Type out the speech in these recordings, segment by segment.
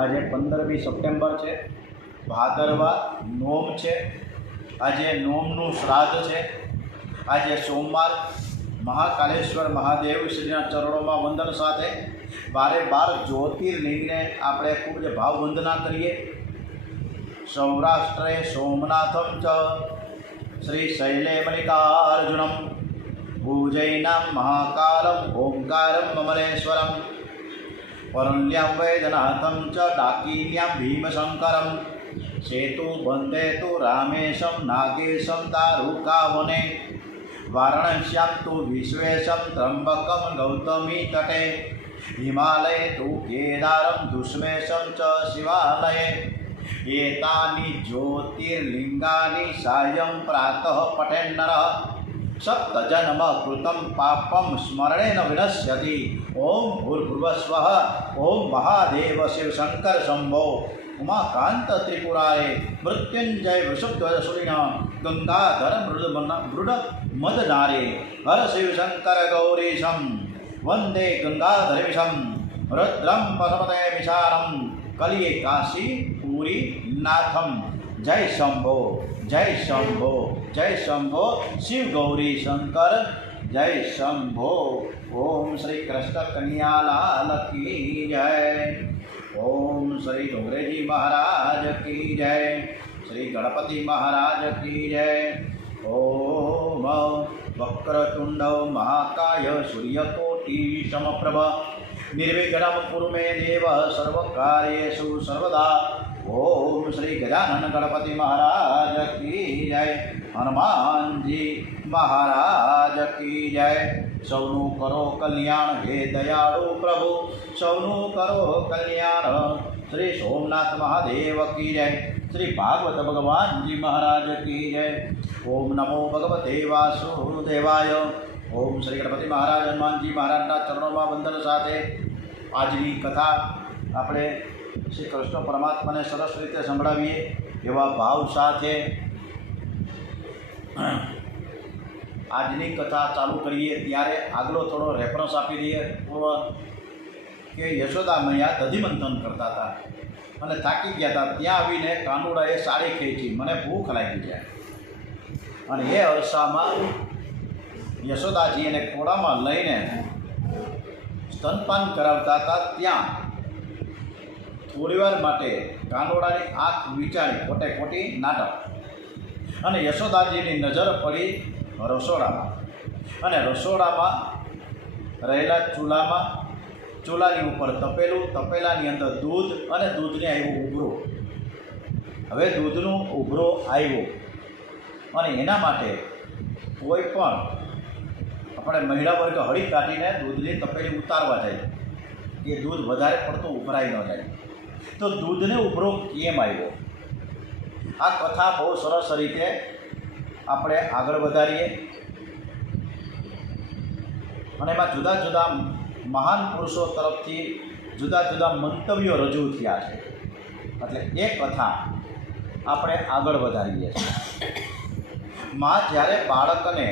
આજે 15મી સપ્ટેમ્બર છે, ભાદરવા નોમ છે। આજે નોમનું શ્રાદ્ધ છે। આજે સોમવાર મહાકાલેશ્વર મહાદેવ શ્રીના ચરણોમાં વંદન સાથે 12 જ્યોતિર્લિંગને આપણે ખૂબ જ ભાવ વંદના કરીએ। સૌરાષ્ટ્રે સોમનાથમ ચ શ્રી શૈલે મલ્લિકાર્જુનમ ભુજૈનામ મહાકાલમ ઓંકારમ મમલેશ્વરમ વરુણ્યામ વૈદ્યનાથમ ચ ડાકિન્યામ ભીમશંકરમ સેતુ બંધે તુ રામેશમ નાગેશમ દારુકાવને વારાણસ્યામ તુ વિશ્વેશમ ત્રંબકમ ગૌતમી તટે હિમાલયે તુ કેદારમ દુષ્મેશમ ચ શિવાલયે एतानि ज्योतिर्लिंगानि सायं प्रातः पठेन्नरः सप्तजन्म कृतं पापं स्मरणेन विनश्यति। ओम भूर्भुवस्वः। ओम महादेव शिव शंकर शंभो उमाकांत त्रिपुरारे मृत्युंजय वृषभध्वजसूरिण गंगाधर मृड मदनारे हर शिव शंकर गौरीशं वंदे गंगाधरेशं रुद्रं पशुपते विशारं कलिये काशी पूरी नाथम। जय शंभो जय शंभो जय शंभो शिव गौरी शंकर जय शंभो। ओम श्री कृष्ण कन्यालाल की जय। ओम श्री डोंगरेजी महाराज की जय। श्री गणपति महाराज की जय। ओम वक्रतुंड महाकाय सूर्यकोटि समप्रभ निर्विघ्नं कुरु मे देव सर्वकार्येषु सर्वदा। ओम श्री गजानन गणपति महाराज की जय। हनुमान जी महाराज की जय। सौनु करो कल्याण हे दयाळु प्रभु सौनु करो कल्याण। श्री सोमनाथ महादेव की जय। श्री भागवत भगवान जी महाराज की जय। ओम नमो भगवते वासुदेवाय। ओम श्री गणपति महाराज हनुमान जी महाराजना चरणों वंदन साथे આજની કથા આપણે શ્રી કૃષ્ણ પરમાત્માને સરસ રીતે સંભળાવીએ એવા ભાવ સાથે આજની કથા ચાલુ કરીએ ત્યારે આગલો થોડો રેફરન્સ આપી દઈએ કે યશોદા મૈયા દધિમંથન કરતા હતા અને થાકી ગયા હતા। ત્યાં આવીને કાનુડાએ સાડી ખેંચી, મને ભૂખ લાગી જાય અને એ અરસામાં યશોદાજી એને ખોળામાં લઈને स्तनपान करावता था। त्या थोड़ीवार माटे कानोड़ानी आँख वीचाणी खोटे खोटी नाटक अने यशोदाजीनी नजर पड़ी रसोड़ामां अने रसोड़ामां रहेला चूलामां चूलानी उपर तपेलुं, तपेलानी अंदर दूध अने दूधने आव्यो उभरो। हवे दूधनो उभरो आव्यो अने एना माटे कोई पण अपने महिला वर्ग हળી કાઢીને दूधनी तपेली उतारवा जाए कि दूध વધારે પડતું ઉભરાઈ न जाए। तो दूधने उभरो केम आव्यो आ कथा बहुत सरस रीते આપણે આગળ વધારીએ અને એમાં જુદા જુદા મહાન પુરુષો તરફથી જુદા જુદા મંતવ્યો રજૂ થયા છે। એટલે એ કથા આપણે આગળ વધારીએ છીએ। માં જ્યારે બાળકને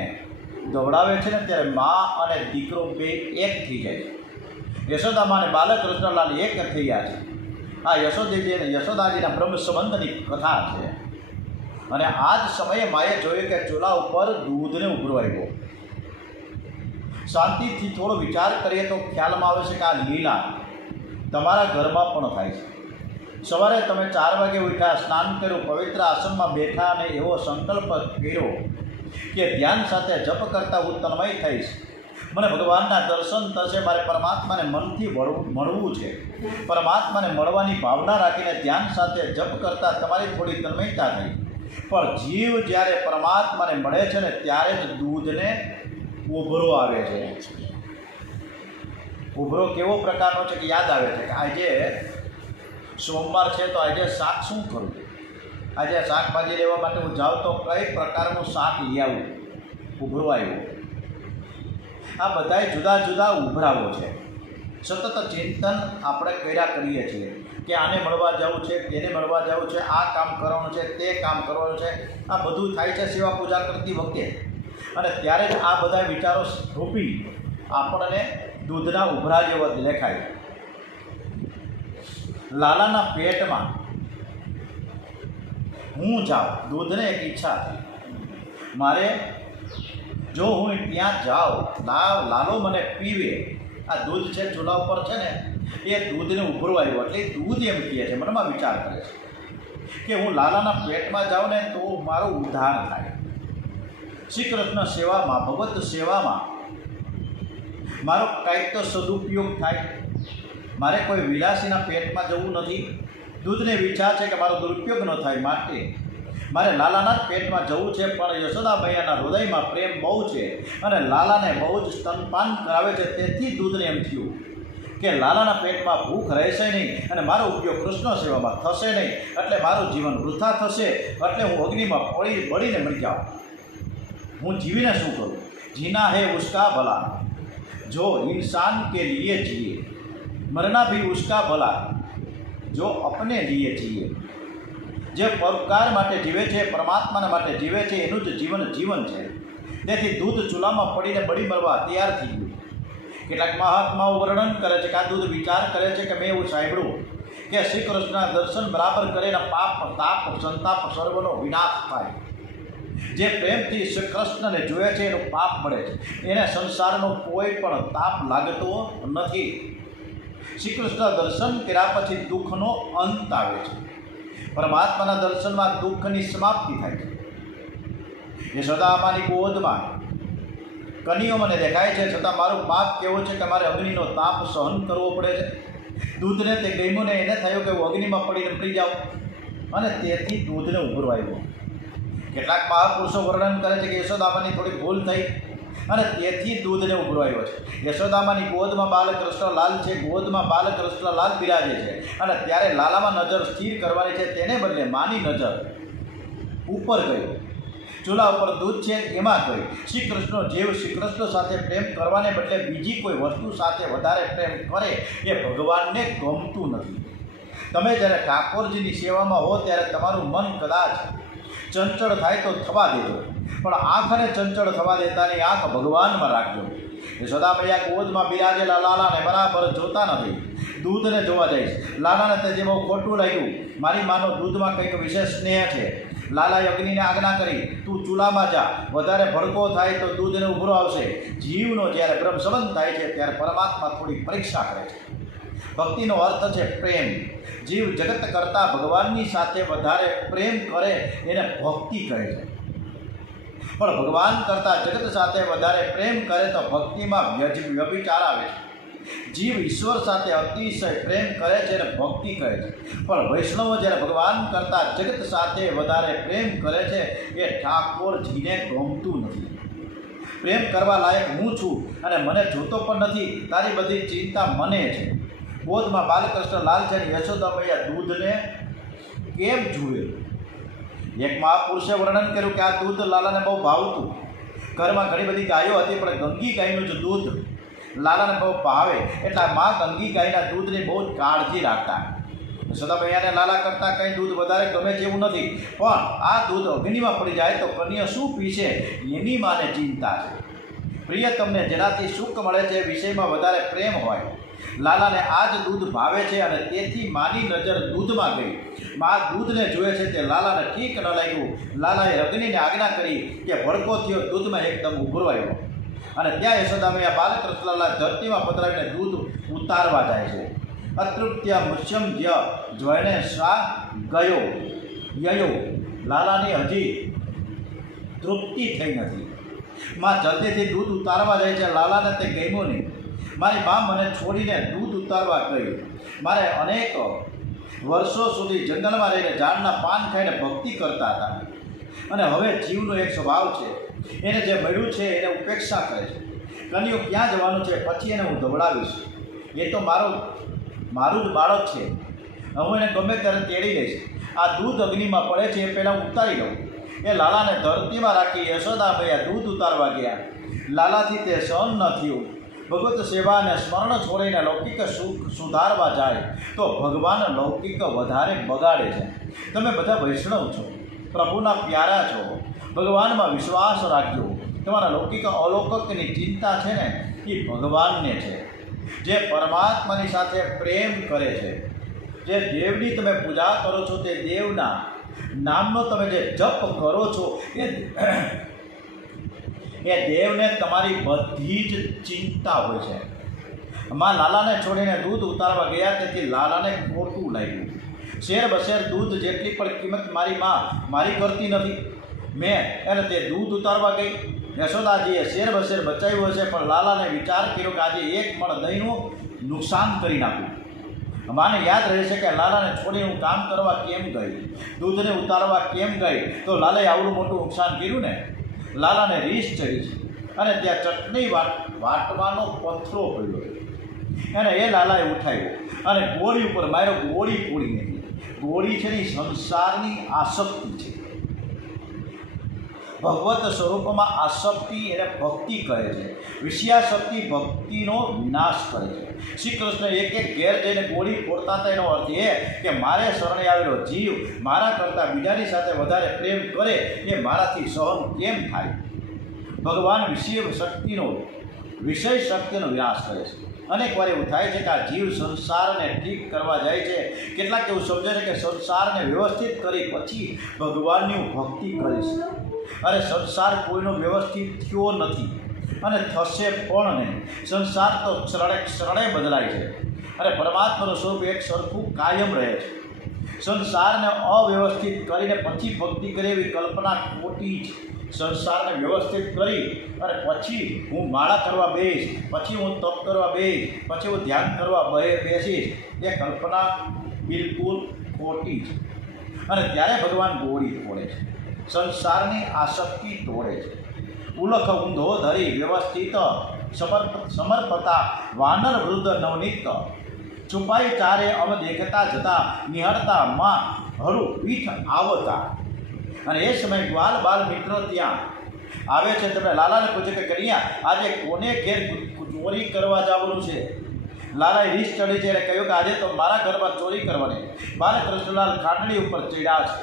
દોડાવે છે ને ત્યારે મા અને દીકરો બે એક થઈ જાય છે। યશોદામાં અને બાલકૃષ્ણલાલ એક થયા છે। આ યશોદાજીના બ્રહ્મ સંબંધની કથા છે। અને આ જ સમયે માએ જોયું કે ચૂલા ઉપર દૂધને ઉભરો આવ્યો। શાંતિથી થોડો વિચાર કરીએ તો ખ્યાલમાં આવે છે કે આ લીલા તમારા ઘરમાં પણ થાય છે। સવારે તમે 4 વાગે ઉઠ્યા, સ્નાન કર્યું, પવિત્ર આસનમાં બેઠા અને એવો સંકલ્પ કર્યો કે ધ્યાન સાથે જપ કરતાં હું તન્મય થઈશ, મને ભગવાનના દર્શન થશે, મારે પરમાત્માને મનથી મળવું છે। પરમાત્માને મળવાની ભાવના રાખીને ધ્યાન સાથે જપ કરતાં તમારી થોડી તન્મયતા થઈ। પણ જીવ જ્યારે પરમાત્માને મળે છે ને ત્યારે જ દૂધને ઉભરો આવે છે। ઉભરો કેવો પ્રકારનો છે કે યાદ આવે છે કે આજે સોમવાર છે તો આજે શાક શું કરું, આજે શાકભાજી લેવા માટે હું જાઉં તો કઈ પ્રકારનું શાક લઈ આવું, ઉભરો આવ્યો। આ બધાય જુદા જુદા ઉભરાવો છે। સતત ચિંતન આપણે કર્યા કરીએ છીએ કે આને મળવા જવું છે, તેને મળવા જવું છે, આ કામ કરવાનું છે, તે કામ કરવાનું છે। આ બધું થાય છે સેવા પૂજા કરતી વખતે અને ત્યારે જ આ બધા વિચારો રૂપી આપણને દૂધના ઉભરા જેવા દેખાય। લાલાના પેટમાં હું જાઉં, દૂધને એક ઈચ્છા હતી, મારે જો હું ત્યાં જાઉં, લાલો મને પીવે, આ દૂધ છે ચૂલા ઉપર છે ને એ દૂધને ઉભરવાયું, એટલે દૂધ એમ કહે છે, મનમાં વિચાર કરે છે કે હું લાલાના પેટમાં જાઉં ને તો મારું ઉદ્ધાર થાય, શ્રી કૃષ્ણ સેવામાં, ભગવત સેવામાં મારો કાંઈક તો સદુપયોગ થાય, મારે કોઈ વિલાસીના પેટમાં જવું નથી, દૂધને વિચાર છે કે મારો દુરુપયોગ ન થાય, માટે મારે લાલાના જ પેટમાં જવું છે. પણ યશોદા મૈયાના હૃદયમાં પ્રેમ બહુ છે અને લાલાને બહુ જ સ્તનપાન કરાવે છે, તેથી દૂધને એમ થયું કે લાલાના પેટમાં ભૂખ રહેશે નહીં અને મારો ઉપયોગ કૃષ્ણ સેવામાં થશે નહીં, એટલે મારું જીવન વૃથા થશે, એટલે હું અગ્નિમાં બળીને મરી જાઉં, હું જીવીને શું કરું? જીના હે ઉસકા ભલા, જો ઇન્સાન કે લીએ જીએ, મરના ભી ઉસકા ભલા, જો અપને લીએ જીએ. જે પરોપકાર માટે જીવે છે, પરમાત્માના માટે જીવે છે, એનું જ જીવન છે. તેથી દૂધ ચૂલામાં પડીને બળી મરવા તૈયાર થઈ ગયું. કેટલાક મહાત્માઓ વર્ણન કરે છે કે આ દૂધ વિચાર કરે છે કે મેં એવું સાંભળ્યું કે શ્રી કૃષ્ણના દર્શન બરાબર કરે પાપ તાપ સંતાપ સર્વનો વિનાશ થાય. જે પ્રેમથી શ્રી કૃષ્ણને જોવે છે એનું પાપ મળે છે, એને સંસારનો કોઈ પણ તાપ લાગતો નથી. શ્રી કૃષ્ણ દર્શન કર્યા પછી દુઃખનો અંત આવે છે, પરમાત્માના દર્શનમાં દુઃખની સમાપ્તિ થાય છે. યશોદામાની ગોદમાં કનીઓ મને દેખાય છે, છતાં મારું પાપ કેવું છે કે મારે અગ્નિનો તાપ સહન કરવો પડે છે. દૂધને તે ગમ્યું ને એને થયું કે હું અગ્નિમાં પડીને મરી જાઉં, અને તેથી દૂધને ઉભરવાયું. કેટલાક મહાપુરુષો વર્ણન કરે છે કે યશોદામાની થોડી ભૂલ થઈ અને તેથી દૂધને ઉભરવાયો છે. યશોદામાની ગોદમાં બાલકૃષ્ણ લાલ છે, ગોદમાં બાલકૃષ્ણ લાલ બિરાજે છે, અને ત્યારે લાલામાં નજર સ્થિર કરવાની છે, તેને બદલે માની નજર ઉપર ગઈ, ચૂલા ઉપર દૂધ છે એમાં ગઈ. શ્રી કૃષ્ણ જેવ શ્રી કૃષ્ણ સાથે પ્રેમ કરવાને બદલે બીજી કોઈ વસ્તુ સાથે વધારે પ્રેમ કરે એ ભગવાનને ગમતું નથી. તમે જ્યારે ઠાકોરજીની સેવામાં હો ત્યારે તમારું મન કદાચ ચંચળ થાય તો થવા દેજો, પણ આંખને ચંચળ થવા દેતાની આંખ ભગવાનમાં રાખજો. યશોદા મૈયા ગોદમાં બિરાજેલા લાલાને બરાબર જોતા નથી, દૂધને જોવા જઈશ. લાલાને તે જે બહુ ખોટું લાગ્યું, મારી માનો દૂધમાં કંઈક વિશેષ સ્નેહ છે. લાલાએ અગ્નિને આજ્ઞા કરી, તું ચૂલામાં જા, વધારે ભડકો થાય તો દૂધને ઉભરો આવશે. જીવનો જ્યારે બ્રહ્મ સંબંધ થાય છે ત્યારે પરમાત્મા થોડી પરીક્ષા કરે છે. ભક્તિનો અર્થ છે પ્રેમ. જીવ જગત કરતાં ભગવાનની સાથે વધારે પ્રેમ કરે એને ભક્તિ કહે છે, પણ ભગવાન કરતાં જગત સાથે વધારે પ્રેમ કરે તો ભક્તિમાં વ્યભિચાર આવે છે. જીવ ઈશ્વર સાથે અતિશય પ્રેમ કરે છે અને ભક્તિ કહે છે, પણ વૈષ્ણવો જ્યારે ભગવાન કરતાં જગત સાથે વધારે પ્રેમ કરે છે એ ઠાકોરજીને ગમતું નથી. પ્રેમ કરવા લાયક હું છું અને મને જોતો પણ નથી, તારી બધી ચિંતા મને છે. ગોદમાં બાલકૃષ્ણ લાલ છે અને યશોદા મૈયા દૂધને કેમ જુએ? એક મહાપુરુષે વર્ણન કર્યું કે આ દૂધ લાલાને બહુ ભાવતું. ઘરમાં ઘણી બધી ગાયો હતી, પણ ગંગી ગાયનું જ દૂધ લાલાને બહુ ભાવે, એટલે મા ગંગી ગાયના દૂધની બહુ જ કાળજી રાખતા. યશોદા મૈયાને લાલા કરતાં કંઈ દૂધ વધારે ગમે છે એવું નથી, પણ આ દૂધ અગ્નિમાં પડી જાય તો કન્યા શું પીશે એની માને ચિંતા છે. પ્રિય તમને જેનાથી સુખ મળે છે એ વિષયમાં વધારે પ્રેમ હોય. લાલાને આ જ દૂધ ભાવે છે અને તેથી માની નજર દૂધમાં ગઈ. મા દૂધને જોવે છે તે લાલાને ઠીક ન લાગ્યું. લાલાએ અગ્નિને આજ્ઞા કરી કે ભડકો થયો, દૂધમાં એકદમ ઉભરવાયો, અને ત્યાં યશોદા મૈયા બાલકૃષ્ણલાલ ધરતીમાં પધરાવીને દૂધ ઉતારવા જાય છે. અતૃપ્ત્યા મુષ્યમ જ્વયને શા ગયો યયો. લાલાની હજી તૃપ્તિ થઈ નથી. માં જલ્દીથી દૂધ ઉતારવા જાય છે. લાલાને તે ગમ્યું નહીં. મારી મા મને છોડીને દૂધ ઉતારવા ગઈ. મારે અનેક વર્ષો સુધી જંગલમાં રહીને ઝાડના પાન ખાઈને ભક્તિ કરતા હતા, અને હવે જીવનો એક સ્વભાવ છે, એને જે મળ્યું છે એને ઉપેક્ષા કરે છે. કન્યો ક્યાં જવાનું છે, પછી એને હું દોડાવીશ. એ તો મારું જ બાળક છે, હું એને ગમે ત્યારે તેડી લઈશ. આ દૂધ અગ્નિમાં પડે છે એ પહેલાં હું ઉતારી લઉં. એ લાલાને ધરતીમાં રાખી યશોદા મૈયા દૂધ ઉતારવા ગયા. લાલાથી તે સહન ન થયું. ભગવત સેવા અને સ્મરણ છોડીને લૌકિક સુખ સુધારવા જાય તો ભગવાન લૌકિક વધારે બગાડે છે. તમે બધા વૈષ્ણવ છો, પ્રભુના પ્યારા છો, ભગવાનમાં વિશ્વાસ રાખજો. તમારા લૌકિક અલૌકિકની ચિંતા છે ને એ ભગવાનને છે, જે પરમાત્માની સાથે પ્રેમ કરે છે. જે દેવની તમે પૂજા કરો છો, તે દેવના નામનો તમે જે જપ કરો છો, એ દેવને તમારી બધી જ ચિંતા હોય છે. માં લાલાને છોડીને દૂધ ઉતારવા ગયા, તેથી લાલાને ખોટું લાગ્યું. શેર બશેર દૂધ જેટલી પણ કિંમત મારી માં મારી કરતી નથી. મેં એને તે દૂધ ઉતારવા ગઈ. યશોદાજીએ શેર બશેર બચાવ્યું હશે, પણ લાલાને વિચાર કર્યો કે આજે એક પણ દહીંનું નુકસાન કરી નાખ્યું. માને યાદ રહે છે કે લાલાને છોડીને હું કામ કરવા કેમ ગઈ, દૂધને ઉતારવા કેમ ગઈ, તો લાલાએ આવડું મોટું નુકસાન કર્યું ને. લાલાને રીસ ચડી છે અને ત્યાં ચટણી વાટવાનો પથરો પડ્યો. એને એ લાલાએ ઉઠાવ્યો અને ગોળી ઉપર માર્યો. ગોળી ફોડી નાખી. ગોળી છે ને સંસારની આસક્તિ છે. ભગવત સ્વરૂપમાં આસક્તિ એને ભક્તિ કહે છે. વિષયાશક્તિ ભક્તિનો વિનાશ કરે છે. શ્રી કૃષ્ણ એક ઘેર જઈને ગોળી ફોડતા હતા. એનો અર્થ એ કે મારે શરણે આવેલો જીવ મારા કરતાં બીજાની સાથે વધારે પ્રેમ કરે એ મારાથી સહન કેમ થાય. ભગવાન વિષય શક્તિનો વિનાશ કરે છે. અનેક વાર એવું થાય છે કે આ જીવ સંસારને ઠીક કરવા જાય છે. કેટલાક એવું સમજે છે કે સંસારને વ્યવસ્થિત કરી પછી ભગવાનની ભક્તિ કરીશ. અરે સંસાર કોઈનો વ્યવસ્થિત થયો નથી અને થશે પણ નહીં. સંસાર તો ક્ષણે બદલાય છે અને પરમાત્માનું સ્વરૂપ એક સરખું કાયમ રહે છે. સંસારને અવ્યવસ્થિત કરીને પછી ભક્તિ કરે એવી કલ્પના ખોટી છે. સંસારને વ્યવસ્થિત કરી અને પછી હું માળા કરવા બેસીશ, પછી હું તપ કરવા બેસીશ, પછી હું ધ્યાન કરવા બેસીશ, એ કલ્પના બિલકુલ ખોટી છે. અને ત્યારે ભગવાન ગોળી ફોડે છે, સંસારની આસક્તિ તોડે છે. ઉલખ ઊંધો ધરી વ્યવસ્થિત સમર્પતા વાનર વૃદ્ધ નવનીત, છુપાઈ ચારે અમ દેખતા જતા નિહાળતા માં હરુ પીઠ આવતા. અને એ સમયે ગ્વાલ બાલ મિત્રો ત્યાં આવે છે. તમે લાલાને પૂછે કે કન્યા આજે કોને ઘેર ચોરી કરવા જવાનું છે. લાલાએ રીસ ચડી છે અને કહ્યું કે આજે તો મારા ઘરમાં ચોરી કરવાની. બાલકૃષ્ણલાલ ખાટડી ઉપર ચડ્યા છે,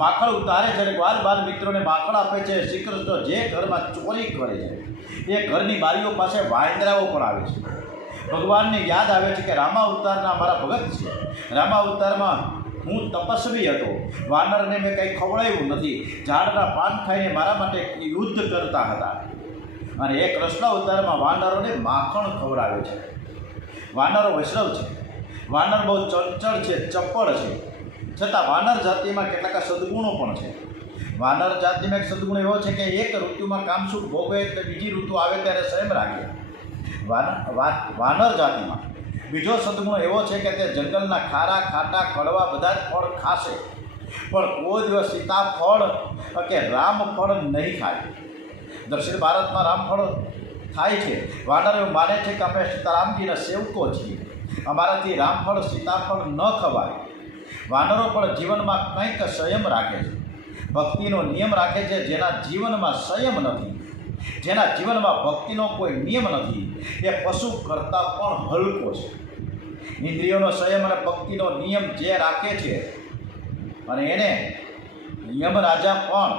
માખણ ઉતારે છે અને ગ્વાલ બાલ મિત્રોને માખણ આપે છે. શ્રી કૃષ્ણ જે ઘરમાં ચોરી કરે છે એ ઘરની બારીઓ પાસે વાંદરાઓ પણ આવે છે. ભગવાનને યાદ આવે છે કે રામા અવતારના મારા ભગત છે. રામા અવતારમાં હું તપસ્વી હતો, વાનરને મેં કંઈ ખવડાવ્યું નથી, ઝાડના પાન ખાઈને મારા માટે યુદ્ધ કરતા હતા. અને એ કૃષ્ણ અવતારમાં વાનરોને માખણ ખવડાવે છે. વાનરો વૈષ્ણવ છે. વાનર બહુ ચંચળ છે, ચપળ છે, છતાં વાનર જાતિમાં કેટલાક સદગુણો પણ છે. વાનર જાતિમાં એક સદગુણ એવો છે કે એક ઋતુમાં કામસુખ ભોગવે એટલે બીજી ઋતુ આવે ત્યારે સંયમ રાખે. વાનર જાતિમાં બીજો સદગુણ એવો છે કે તે જંગલના ખારા ખાટા કડવા બધા જ ફળ ખાશે, પણ કોઈ દિવસ સીતાફળ કે રામફળ નહીં ખાય. દક્ષિણ ભારતમાં રામફળ થાય છે. વાનર એવું માને છે કે અમે સીતારામજીના સેવકો છીએ, અમારાથી રામફળ સીતાફળ ન ખવાય. વાનરો પણ જીવનમાં કંઈક સંયમ રાખે છે, ભક્તિનો નિયમ રાખે છે. જેના જીવનમાં સંયમ નથી, જેના જીવનમાં ભક્તિનો કોઈ નિયમ નથી, એ પશુ કરતાં પણ હલકો છે. ઇન્દ્રિયોનો સંયમ અને ભક્તિનો નિયમ જે રાખે છે અને એને યમ રાજા પણ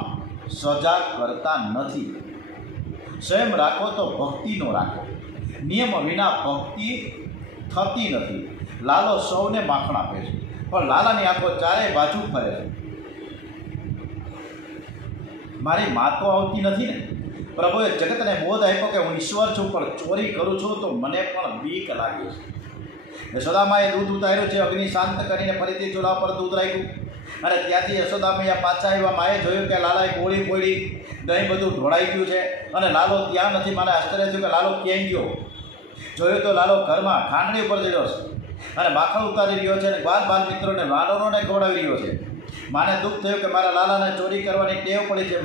સજા કરતા નથી. સંયમ રાખો તો ભક્તિનો રાખો, નિયમ વિના ભક્તિ થતી નથી. લાલો સૌને માખણ આપે છે, પણ લાલાની આંખો ચારેય બાજુ ફરે છે. મારી માં તો આવતી નથી ને. પ્રભુએ જગતને બોધ આપ્યો કે હું ઈશ્વર છું, પણ ચોરી કરું છું તો મને પણ બીક લાગે છે. યશોદામાએ દૂધ ઉતાર્યું છે, અગ્નિ શાંત કરીને ફરીથી ચૂલા પર દૂધ રાખ્યું અને ત્યાંથી યશોદામૈયા પાછા આવ્યા. માએ જોયું કે લાલાએ ગોળી ફોડી, દહીં બધું ઢોળાઈ ગયું છે અને લાલો ત્યાં નથી. મને આશ્ચર્ય થયું કે લાલો ક્યાંય ગયો. જોયું તો લાલો ઘરમાં ખાંડણી ઉપર ચડ્યો છે અને માખણ ઉતારી રહ્યો છે અને બાલ બાલ મિત્રોને વાનરોને ખવડાવી રહ્યો છે. માને દુઃખ થયું કે મારા લાલાને ચોરી કરવાની ટેવ પડી છે.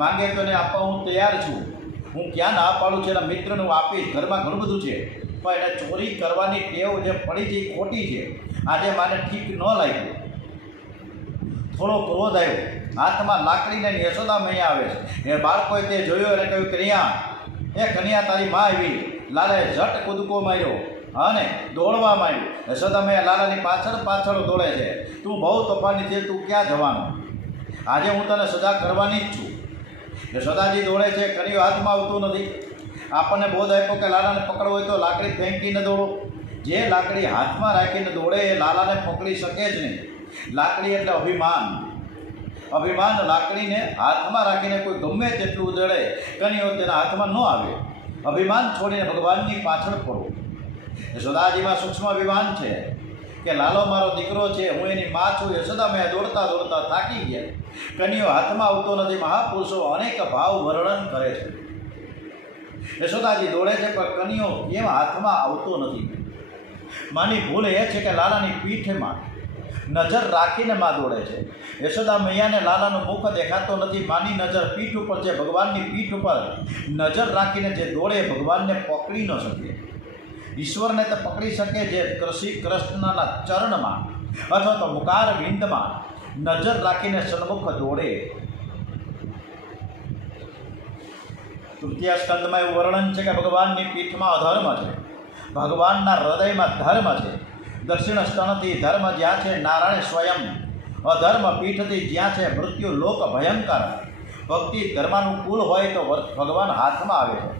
માંગે તો એને આપવા હું તૈયાર છું. હું ક્યાં ના પાડું છું, એના મિત્રને હું આપીશ. ઘરમાં ઘણું બધું છે, પણ એને ચોરી કરવાની ટેવ જે પડી છે એ ખોટી છે. આજે માને ઠીક ન લાગ્યું. થોડો ક્રોધ આવ્યો, હાથમાં લાકડીને યશોદા મૈયા આવે છે. એ બાળકોએ તે જોયું અને કહ્યું કન્યા તારી માં આવી. લાલાએ ઝટ કૂદકો માર્યો અને દોડવા માંડ્યું. યશોદા મૈયા લાલાની પાછળ પાછળ દોડે છે. તું બહુ તોફાની છે, તું ક્યાં જવાનો? આજે હું તને સજા કરવાની જ છું. યશોદાજી દોડે છે, કન્યો હાથમાં આવતું નથી. આપણને બોધ આપ્યો કે લાલાને પકડવો હોય તો લાકડી ફેંકીને દોડો. જે લાકડી હાથમાં રાખીને દોડે એ લાલાને પકડી શકે જ નહીં. લાકડી એટલે અભિમાન. અભિમાન લાકડીને હાથમાં રાખીને કોઈ ગમે તેટલું દોડે કનૈયો તેના હાથમાં ન આવે. અભિમાન છોડીને ભગવાનની પાછળ પડો. યશોદાજીમાં સૂક્ષ્મ અભિમાન છે કે લાલો મારો દીકરો છે, હું એની માં છું. યશોદા મેં દોડતા દોડતા થાકી ગયા. કનૈયો હાથમાં આવતો નથી. મહાપુરુષો અનેક ભાવ વર્ણન કરે છે. યશોદાજી દોડે છે પણ કનૈયો કેમ હાથમાં આવતો નથી? માની ભૂલ એ છે કે લાલાની પીઠમાં નજર રાખીને માં દોડે છે. યશોદા મૈયાને લાલાનું મુખ દેખાતો નથી. માની નજર પીઠ ઉપર છે. ભગવાનની પીઠ ઉપર નજર રાખીને જે દોડે ભગવાનને પકડી ન શકે. ઈશ્વરને તો પકડી શકે જે શ્રી કૃષ્ણના ચરણમાં અથવા તો મુકાર વિંદમાં નજર રાખીને સન્મુખ દોડે. તૃતીય સ્કંદમાં એવું વર્ણન છે કે ભગવાનની પીઠમાં અધર્મ છે, ભગવાનના હૃદયમાં ધર્મ છે. દક્ષિણ સ્તનથી ધર્મ જ્યાં છે નારાયણ સ્વયં, અધર્મ પીઠથી જ્યાં છે મૃત્યુ લોક ભયંકર. ભક્તિ ધર્માનુકૂળ હોય તો ભગવાન હાથમાં આવે છે.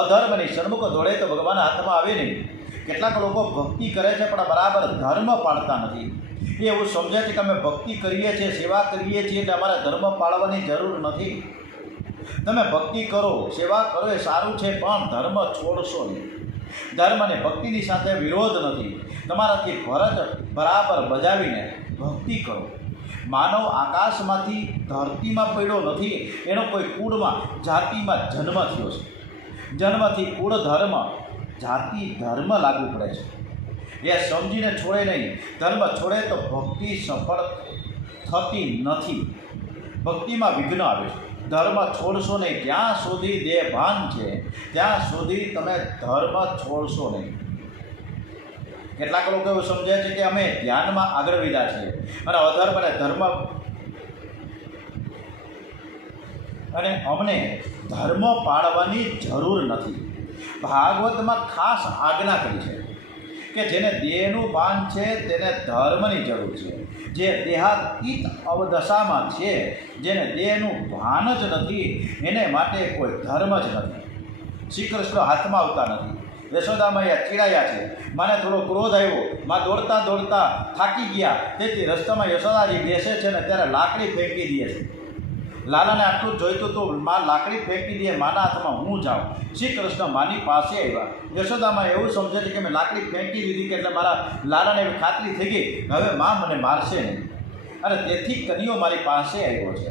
અધર્મની સન્મુખ દોડે તો ભગવાન હાથમાં આવે નહીં. કેટલાક લોકો ભક્તિ કરે છે પણ બરાબર ધર્મ પાળતા નથી. એ એવું સમજે છે કે અમે ભક્તિ કરીએ છીએ, સેવા કરીએ છીએ એટલે અમારે ધર્મ પાળવાની જરૂર નથી. તમે ભક્તિ કરો, સેવા કરો એ સારું છે પણ ધર્મ છોડશો નહીં. ધર્મ અને ભક્તિની સાથે વિરોધ નથી. તમારાથી ફરજ બરાબર બજાવીને ભક્તિ કરો. માનવ આકાશમાંથી ધરતીમાં પડ્યો નથી. એનો કોઈ કુળમાં જાતિમાં જન્મ થયો છે. જન્મથી કુળ ધર્મ જાતિ ધર્મ લાગુ પડે છે. એ સમજીને છોડે નહીં. ધર્મ છોડે તો ભક્તિ સફળ થતી નથી. ભક્તિમાં વિઘ્ન આવે છે. ધર્મ છોડશો નહીં. જ્યાં સુધી દેહ ભાન છે ત્યાં સુધી તમે ધર્મ છોડશો નહીં. કેટલાક લોકો એવું સમજે છે કે અમે ધ્યાનમાં આગળ વધ્યા છીએ અને અધર્મ અને ધર્મ અને અમને ધર્મ પાળવાની જરૂર નથી. ભાગવતમાં ખાસ આજ્ઞા કરી છે કે જેને દેહનું ભાન છે તેને ધર્મની જરૂર છે. જે દેહાતીત અવદશામાં છે, જેને દેહનું ભાન જ નથી, એને માટે કોઈ ધર્મ જ નથી. શ્રી કૃષ્ણ હાથમાં આવતા નથી. યશોદામૈયા ચીડાયા છે. માને થોડો ક્રોધ આવ્યો. માં દોડતા દોડતા થાકી ગયા. તેથી રસ્તામાં યશોદાજી બેસે છે ને ત્યારે લાકડી ફેંકી દે છે. લાલાને આટલું જોઈતું હતું. માં લાકડી ફેંકી દે, માના હાથમાં હું જાઉં. શ્રી કૃષ્ણ માની પાસે આવ્યા. યશોદામાં એવું સમજે છે કે મેં લાકડી ફેંકી દીધી કે એટલે મારા લાલાને એવી ખાતરી થઈ ગઈ હવે માં મને મારશે નહીં. અને તેથી કનૈયો મારી પાસે આવ્યો છે.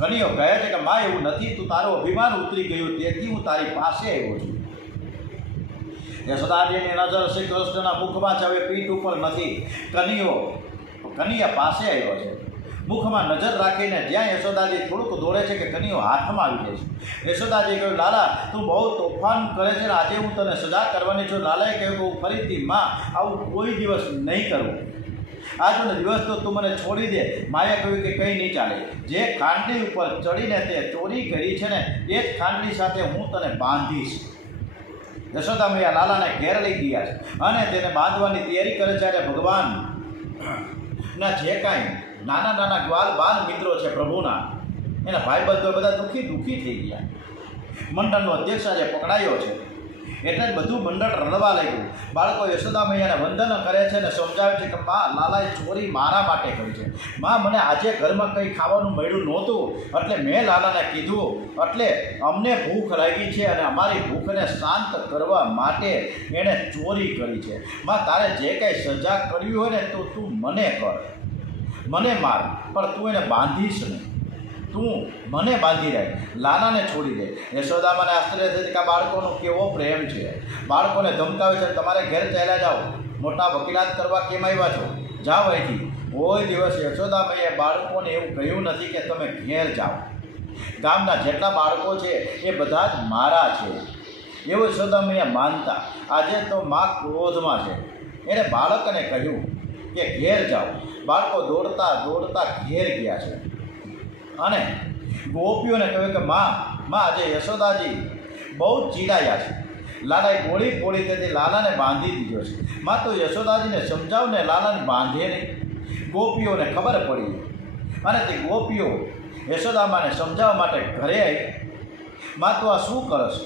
કનૈયો કહે છે કે માં એવું નથી, તું તારું અભિમાન ઉતરી ગયું તેથી હું તારી પાસે આવ્યો છું. યશોદાજીની નજર શ્રી કૃષ્ણના મુખમાં છે, હવે પીઠ ઉપર નથી. કનૈયા પાસે આવ્યો છે. મુખમાં નજર રાખીને જ્યાં યશોદાજી થોડુંક દોડે છે કે કનૈયો હાથમાં આવી જાય છે. યશોદાજી કહ્યું લાલા તું બહુ તોફાન કરે છે ને આજે હું તને સજા કરવાની છું. લાલાએ કહ્યું કે હું ફરીથી માં આવું કોઈ દિવસ નહીં કરું. આજનો દિવસ તો તું મને છોડી દે. માએ કહ્યું કે કંઈ નહીં ચાલે. જે ખાંડણી ઉપર ચડીને તે ચોરી કરી છે ને એ જ ખાંડણી સાથે હું તને બાંધીશ. યશોદા મૈયા લાલાને ઘેર લઈ ગયા છે અને તેને બાંધવાની તૈયારી કરે છે. અને ભગવાનના જે કાંઈ નાના નાના ગ્વાલ બાલ મિત્રો છે પ્રભુના, એના ભાઈબંધો બધા દુઃખી થઈ ગયા. મંડળનો અધ્યક્ષ આજે પકડાયો છે એટલે જ બધું મંડળ રડવા લાગ્યું. બાળકો યશોદા મૈયાને વંદન કરે છે અને સમજાવે છે કે માં લાલાએ ચોરી મારા માટે કરી છે. માં મને આજે ઘરમાં કંઈ ખાવાનું મળ્યું નહોતું એટલે મેં લાલાને કીધું એટલે અમને ભૂખ લાગી છે અને અમારી ભૂખને શાંત કરવા માટે એણે ચોરી કરી છે. માં તારે જે કંઈ સજા કરવી હોય ને તો તું મને કર, મને માર, પણ તું એને બાંધીશ નહીં. તું મને બાંધી રાખ, લાલાને છોડી દે. યશોદામાને આશ્ચર્ય થયું કે આ બાળકોનો કેવો પ્રેમ છે. બાળકોને ધમકાવે છે તમારે ઘેર ચાલ્યા જાઓ, મોટા વકીલાત કરવા કેમ આવ્યા છો, જાઓ અહીંથી. કોઈ દિવસ યશોદામાએ બાળકોને એવું કહ્યું નથી કે તમે ઘેર જાઓ. ગામના જેટલા બાળકો છે એ બધા જ મારા છે એવું યશોદામાએ માનતા. આજે તો મા ક્રોધમાં છે. એણે બાળકને કહ્યું કે ઘેર જાઓ. બાળકો દોડતા દોડતા ઘેર ગયા છે અને ગોપીઓને કહ્યું કે માં આજે યશોદાજી બહુ ચીડાયા છે. લાલાએ ગોળી ફોડી તેથી લાલાને બાંધી દીધો છે. માં તો યશોદાજીને સમજાવને લાલાને બાંધે નહીં. ગોપીઓને ખબર પડી અને તે ગોપીઓ યશોદામાને સમજાવવા માટે ઘરે આવી. માં તો આ શું કરશ?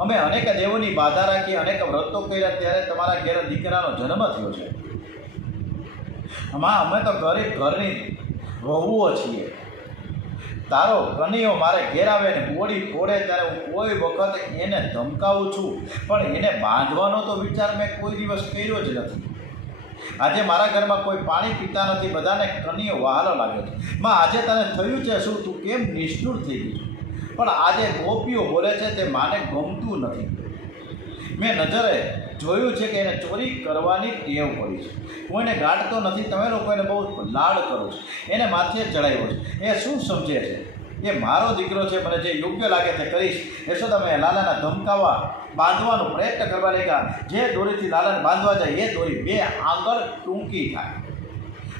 અમે અનેક દેવોની બાધા રાખી, અનેક વ્રતો કર્યા, ત્યારે તમારા ઘેર દીકરાનો જન્મ થયો છે. અમે તો ગરીબ ઘરની વહુઓ છીએ. તારો કનૈયો મારે ઘેર આવે ને બોડી ફોડે ત્યારે હું કોઈ વખત એને ધમકાવું છું, પણ એને બાંધવાનો તો વિચાર મેં કોઈ દિવસ કર્યો જ નથી. આજે મારા ઘરમાં કોઈ પાણી પીતા નથી, બધાને કનૈયો વહાલો લાગે છે. માં, આજે તને થયું છે શું? તું કેમ નિષ્ઠુર થઈ ગઈ? પણ આજે ગોપીઓ બોલે છે તે માને ગમતું નથી. મેં નજરે જોયું છે કે એને ચોરી કરવાની ટેવ પડી છે. કોઈને ગાંઠતો નથી. તમે લોકો એને બહુ લાડ કરો છો, એને માથે ચડાવ્યો છે. એ શું સમજે છે? એ મારો દીકરો છે, મને જે યોગ્ય લાગે તે કરીશ. યશોદા મેં લાલાના ધમકાવા બાંધવાનો પ્રયત્ન કરવા લાગ્યા. જે દોરીથી લાલાને બાંધવા જાય એ દોરી 2 આંગળ ટૂંકી થાય.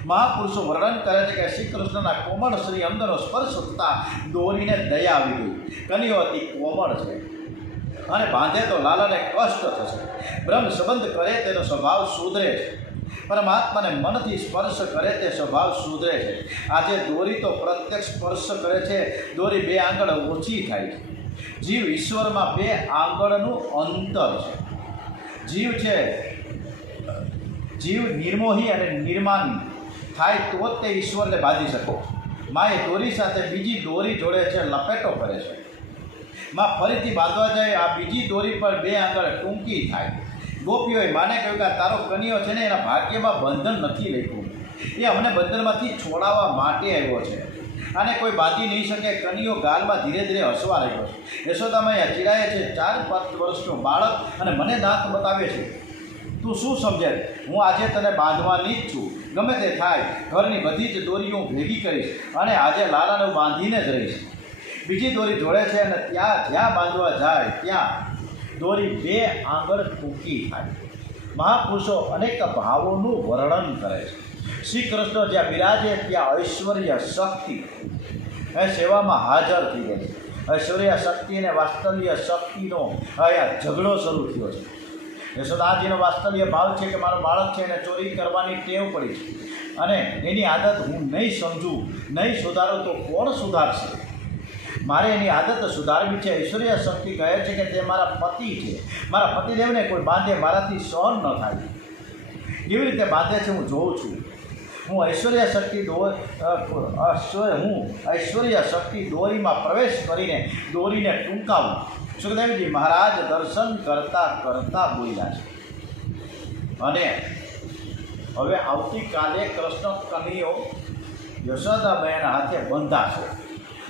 મહાપુરુષો વર્ણન કરે છે કે શ્રી કૃષ્ણના કોમળ શ્રી અંગનો સ્પર્શ થતાં દોરીને દયા આવી ગઈ. કનૈયો અતિ કોમળ છે અને બાંધે તો લાલાને કષ્ટ થશે. બ્રહ્મ સંબંધ કરે તેનો સ્વભાવ સુધરે છે. પરમાત્માને મનથી સ્પર્શ કરે તે સ્વભાવ સુધરે છે. આજે દોરી તો પ્રત્યક્ષ સ્પર્શ કરે છે, દોરી 2 આંગળ ઓછી થાય છે. જીવ ઈશ્વરમાં 2 આંગળનું અંતર છે. જીવ નિર્મોહી અને નિર્માની થાય તો જ તે ઈશ્વરને બાંધી શકે. માં એ દોરી સાથે બીજી દોરી જોડે છે, લપેટો કરે છે. માં ફરીથી બાંધવા જાય, આ બીજી દોરી પર 2 આંગળ ટૂંકી થાય. ગોપીઓએ માને કહ્યું કે તારો કનૈયો છે ને એના ભાગ્યમાં બંધન નથી લખ્યું, એ અમને બંધનમાંથી છોડાવવા માટે આવ્યો છે. આને કોઈ બાંધી નહીં શકે. કનૈયો ગાલમાં ધીરે ધીરે હસવા લાગ્યો છે. યશોદામાં ચીડાય છે, 4-5 વર્ષનો બાળક અને મને દાંત બતાવે છે. તું શું સમજે? હું આજે તને બાંધવાની જ છું. ગમે તે થાય, ઘરની બધી જ દોરીઓ હું ભેગી કરીશ અને આજે લાલાને બાંધીને જ રહીશ. બીજી દોરી જોડે છે અને જ્યાં બાંધવા જાય ત્યાં દોરી 2 આંગળ ટૂંકી થાય. મહાપુરુષો અનેક ભાવોનું વર્ણન કરે છે. શ્રી કૃષ્ણ જ્યાં બિરાજે ત્યાં ઐશ્વર્ય શક્તિ એ સેવામાં હાજર થઈ ગઈ છે. ઐશ્વર્ય શક્તિ અને વાસ્તવ્ય શક્તિનો અહીંયા ઝઘડો શરૂ થયો છે. યશોદાજીનો વાસ્તવ્ય ભાવ છે કે મારો બાળક છે એને ચોરી કરવાની ટેવ પડી છે અને એની આદત હું નહીં સમજું, નહીં સુધારું તો કોણ સુધારશે? મારે એની આદત સુધારવી છે. ઐશ્વર્ય શક્તિ કહે છે કે તે મારા પતિ છે, મારા પતિદેવને કોઈ બાંધે મારાથી સહન ન થાય. કેવી રીતે બાંધે છે હું જોઉં છું. હું ઐશ્વર્ય શક્તિ દોરીમાં પ્રવેશ કરીને દોરીને ટૂંકાવું. સુખદેવજી મહારાજ દર્શન કરતાં કરતાં બોલ્યા છે. અને હવે આવતીકાલે કૃષ્ણ કનૈયો યશોદાબહેનના હાથે બંધાશે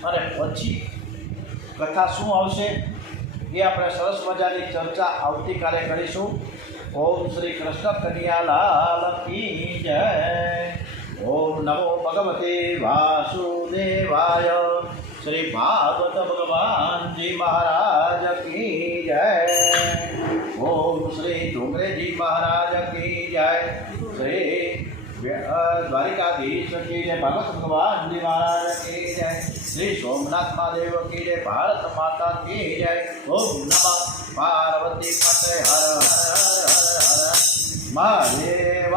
અને પછી કથા શું આવશે એ આપણે સરસ મજાની ચર્ચા આવતીકાલે કરીશું. ઓમ શ્રી કૃષ્ણ કનૈયાલાલ કી જય. ઓમ નમો ભગવતે વાસુદેવાય. શ્રી ભાગવત ભગવાનજી મહારાજ કી જય. ઓમ શ્રી ડુંગરેજી મહારાજ કી જય. શ્રી દ્વારિકાધીશ કી જય. ભગવત ભગવાનજી મહારાજ કી જય. શ્રી સોમનાથ મહાદેવ કી જય. ભારત માતા કી જય. ઓમ નમઃ પાર્વતી પતે હર હર હર હર મહાદેવ.